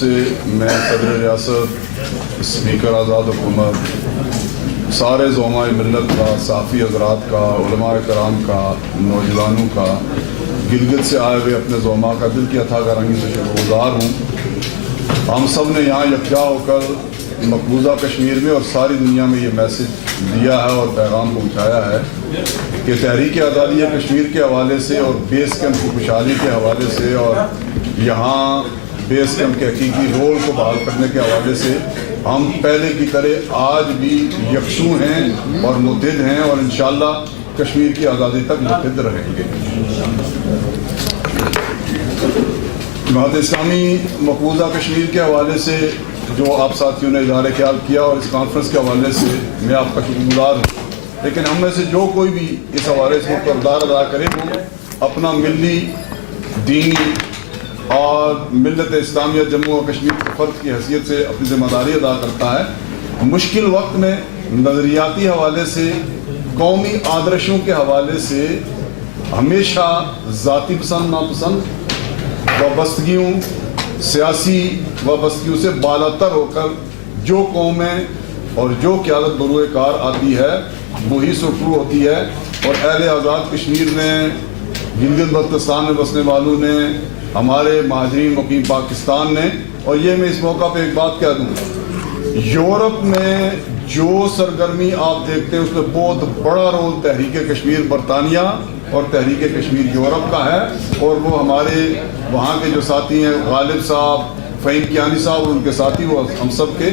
سے میں صدر ریاست اسپیکر آزاد حکومت سارے زعمائے ملت کا، صحافی حضرات کا، علماء کرام کا، نوجوانوں کا، گلگت سے آئے ہوئے اپنے زعماء کا دل کی اتھاہ گرامی سے شکر گزار ہوں۔ ہم سب نے یہاں یکجا ہو کر مقبوضہ کشمیر میں اور ساری دنیا میں یہ میسج دیا ہے اور پیغام پہنچایا ہے کہ تحریک آزادی کشمیر کے حوالے سے اور بیس کیمپ کی خوشحالی کے حوالے سے اور یہاں بیس کیمپ کے حقیقی رول کو بحال کرنے کے حوالے سے ہم پہلے کی طرح آج بھی یکسو ہیں اور متحد ہیں اور انشاءاللہ کشمیر کی آزادی تک متحد رہیں گے۔ جماعت اسلامی مقبوضہ کشمیر کے حوالے سے جو آپ ساتھیوں نے اظہار خیال کیا اور اس کانفرنس کے حوالے سے میں آپ کا شکر گزار ہوں، لیکن ہم میں سے جو کوئی بھی اس حوالے سے کردار ادا کرے وہ اپنا ملی، دینی اور ملت اسلامیہ جموں و کشمیر کے فرد کی حیثیت سے اپنی ذمہ داری ادا کرتا ہے۔ مشکل وقت میں نظریاتی حوالے سے، قومی آدرشوں کے حوالے سے ہمیشہ ذاتی پسند ناپسند وابستگیوں، سیاسی وابستگیوں سے بالاتر ہو کر جو قومیں اور جو قیادت بروئے کار آتی ہے وہی سرخرو ہوتی ہے، اور اہل آزاد کشمیر نے، گلگت بلتستان میں بسنے والوں نے، ہمارے مہاجرین مقیم پاکستان نے، اور یہ میں اس موقع پہ ایک بات کہہ دوں، یورپ میں جو سرگرمی آپ دیکھتے ہیں اس میں بہت بڑا رول تحریک کشمیر برطانیہ اور تحریک کشمیر یورپ کا ہے، اور وہ ہمارے وہاں کے جو ساتھی ہیں غالب صاحب، فہیم کیانی صاحب اور ان کے ساتھی، وہ ہم سب کے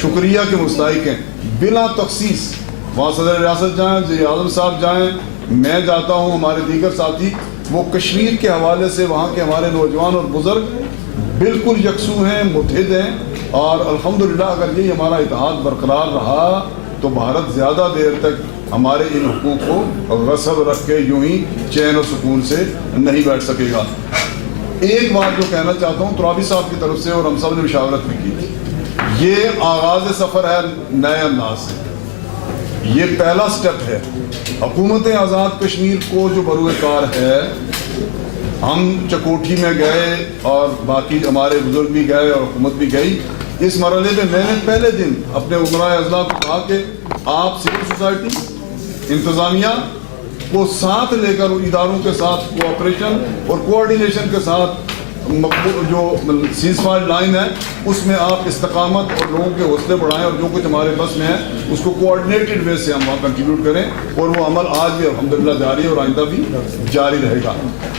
شکریہ کے مستحق ہیں بلا تخصیص۔ وہاں صدر ریاست جائیں، وزیر اعظم صاحب جائیں، میں جاتا ہوں، ہمارے دیگر ساتھی، وہ کشمیر کے حوالے سے وہاں کے ہمارے نوجوان اور بزرگ بالکل یکسو ہیں، متحد ہیں، اور الحمدللہ اگر یہ ہمارا اتحاد برقرار رہا تو بھارت زیادہ دیر تک ہمارے ان حقوق کو غصب رکھ کے یوں ہی چین و سکون سے نہیں بیٹھ سکے گا۔ ایک بات جو کہنا چاہتا ہوں ترابی صاحب کی طرف سے، اور ہم سب نے مشاورت بھی کی تھی، یہ آغاز سفر ہے نئے انداز سے، یہ پہلا سٹیپ ہے۔ حکومت آزاد کشمیر کو جو بروئے کار ہے، ہم چکوٹھی میں گئے اور باقی ہمارے بزرگ بھی گئے اور حکومت بھی گئی۔ اس مرحلے میں میں نے پہلے دن اپنے عمرائے اضلاع کو کہا کہ آپ سول سوسائٹی، انتظامیہ کو ساتھ لے کر اداروں کے ساتھ کوآپریشن اور کوآرڈینیشن کے ساتھ جو سیز فائر لائن ہے اس میں آپ استقامت اور لوگوں کے حوصلے بڑھائیں، اور جو کچھ ہمارے بس میں ہے اس کو کوآرڈینیٹڈ وے سے ہم وہاں کنٹریبیوٹ کریں، اور وہ عمل آج بھی الحمدللہ جاری ہے اور آئندہ بھی جاری رہے گا۔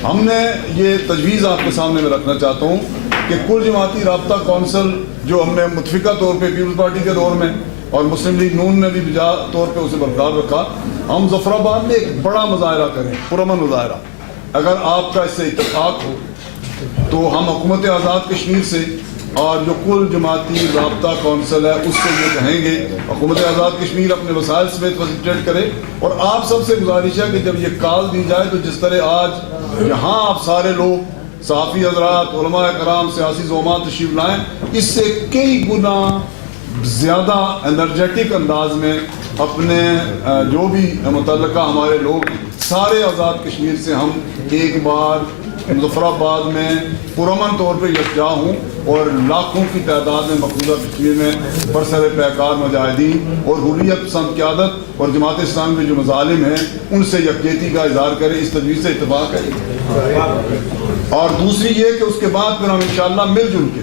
ہم نے یہ تجویز آپ کے سامنے میں رکھنا چاہتا ہوں کہ کل جماعتی رابطہ کونسل جو ہم نے متفقہ طور پہ پیپلز پارٹی کے دور میں اور مسلم لیگ نون نے بھی بجا طور پہ اسے برقرار رکھا، ہم ظفر آباد میں ایک بڑا مظاہرہ کریں، پرامن مظاہرہ۔ اگر آپ کا اس سے اتفاق ہو تو ہم حکومت آزاد کشمیر سے اور جو کل جماعتی رابطہ کونسل ہے اس سے یہ کہیں گے حکومت آزاد کشمیر اپنے وسائل سمیت فیسیلیٹیٹ کرے، اور آپ سب سے گزارش ہے کہ جب یہ کال دی جائے تو جس طرح آج یہاں آپ سارے لوگ، صحافی حضرات، علماء کرام، سیاسی زعماء تشریف لائیں، اس سے کئی گنا زیادہ انرجیٹک انداز میں اپنے جو بھی متعلقہ ہمارے لوگ سارے آزاد کشمیر سے ہم ایک بار مظفر آباد میں پرامن طور پہ یکجا ہوں، اور لاکھوں کی تعداد میں مقبوضہ کشمیر میں برسر پیکار مجاہدین اور حریت پسند قیادت اور جماعت اسلامی میں جو مظالم ہیں ان سے یکجہتی کا اظہار کریں۔ اس تجویز سے اتفاق ہے، اور دوسری یہ کہ اس کے بعد پھر ہم انشاءاللہ مل جل کے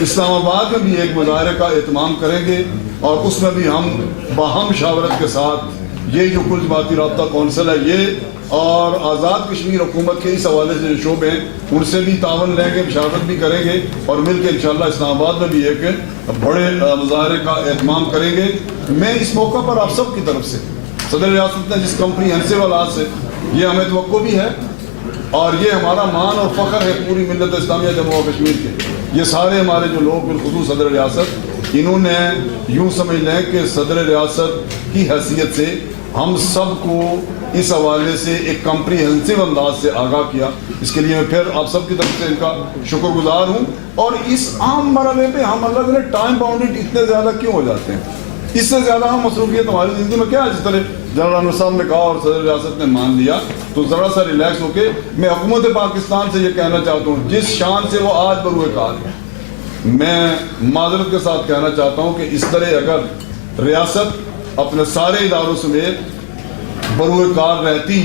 اسلام آباد میں بھی ایک مظاہرے کا اہتمام کریں گے، اور اس میں بھی ہم باہم مشاورت کے ساتھ یہ جو کل جماعتی رابطہ کونسل ہے یہ اور آزاد کشمیر حکومت کے اس حوالے سے جو شعبے ہیں ان سے بھی تعاون لیں گے، مشاورت بھی کریں گے، اور مل کے انشاءاللہ اسلام آباد میں بھی ایک بڑے مظاہرے کا اہتمام کریں گے۔ میں اس موقع پر آپ سب کی طرف سے صدر ریاست نے جس کمپریہنسو انداز سے یہ ہمیں توقع بھی ہے، اور یہ ہمارا مان اور فخر ہے پوری ملت اسلامیہ جموں و کشمیر کے، یہ سارے ہمارے جو لوگ بالخصوص صدر ریاست، انہوں نے یوں سمجھ لیں کہ صدر ریاست کی حیثیت سے ہم سب کو اس حوالے سے ایک کمپریہنسو انداز سے آگاہ کیا۔ اس کے لیے میں پھر آپ سب کی طرف سے ان کا شکر گزار ہوں، اور اس عام مرحلے پہ ہم اللہ کے ٹائم باؤنڈڈ اتنے زیادہ کیوں ہو جاتے ہیں؟ اس سے زیادہ ہم مصروفیت ہماری زندگی میں کیا ہے؟ جس طرح جنرل انور صاحب نے کہا اور صدر ریاست نے مان لیا، تو ذرا سا ریلیکس ہو کے میں حکومت پاکستان سے یہ کہنا چاہتا ہوں، جس شان سے وہ آج بروئے کار ہے، میں معذرت کے ساتھ کہنا چاہتا ہوں کہ اس طرح اگر ریاست اپنے سارے اداروں سمیت بروئے کار رہتی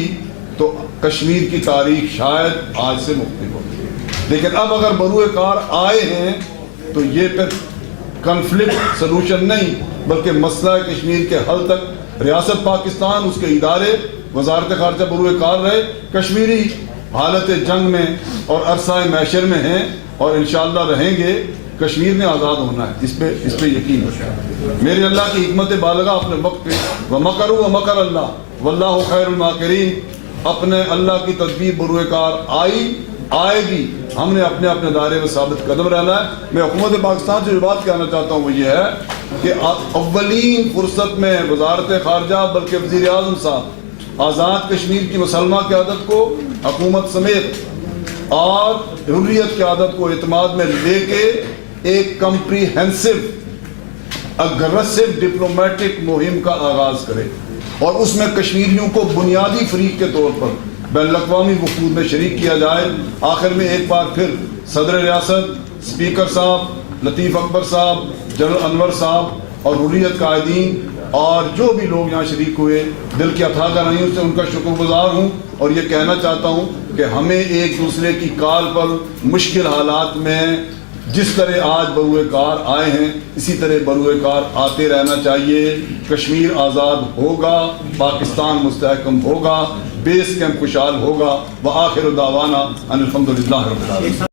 تو کشمیر کی تاریخ شاید آج سے مختلف ہوتی، لیکن اب اگر بروئے کار آئے ہیں تو یہ پھر کنفلکٹ سلوشن نہیں بلکہ مسئلہ کشمیر کے حل تک ریاست پاکستان، اس کے ادارے، وزارت خارجہ بروئے کار رہے، کشمیری حالت جنگ میں اور عرصہ محشر میں ہیں اور انشاءاللہ رہیں گے۔ کشمیر نے آزاد ہونا ہے، اس پہ یقین ہے۔ میرے اللہ کی حکمت بالغہ اپنے وقت پہ وَمَكَرُوا وَمَكَرَ اللَّهُ وَاللَّهُ خَيْرُ الْمَاكِرِينَ، اپنے اللہ کی تدبیر بروئے کار آئے گی، ہم نے اپنے دائرے میں ثابت قدم رہنا ہے۔ میں حکومت پاکستان سے جو بات کہنا چاہتا ہوں وہ یہ ہے کہ اولین فرصت میں وزارت خارجہ بلکہ وزیر اعظم صاحب آزاد کشمیر کی مسلمہ قیادت کو حکومت سمیت اور حریت قیادت کو اعتماد میں لے کے ایک کمپریہنسو اگریسو ڈپلومیٹک مہم کا آغاز کرے اور اس میں کشمیریوں کو بنیادی فریق کے طور پر بین الاقوامی وفود میں شریک کیا جائے۔ آخر میں ایک بار پھر صدر ریاست، اسپیکر صاحب، لطیف اکبر صاحب، جنرل انور صاحب اور حریت قائدین اور جو بھی لوگ یہاں شریک ہوئے، دل کی اتھاہ گہرائیوں سے ان کا شکر گزار ہوں اور یہ کہنا چاہتا ہوں کہ ہمیں ایک دوسرے کی کال پر مشکل حالات میں جس طرح آج بروئے کار آئے ہیں اسی طرح بروئے کار آتے رہنا چاہیے۔ کشمیر آزاد ہوگا، پاکستان مستحکم ہوگا، بیس کیمپ خوشحال ہوگا۔ وآخر دعوانا ان الحمدللہ رب العالمین۔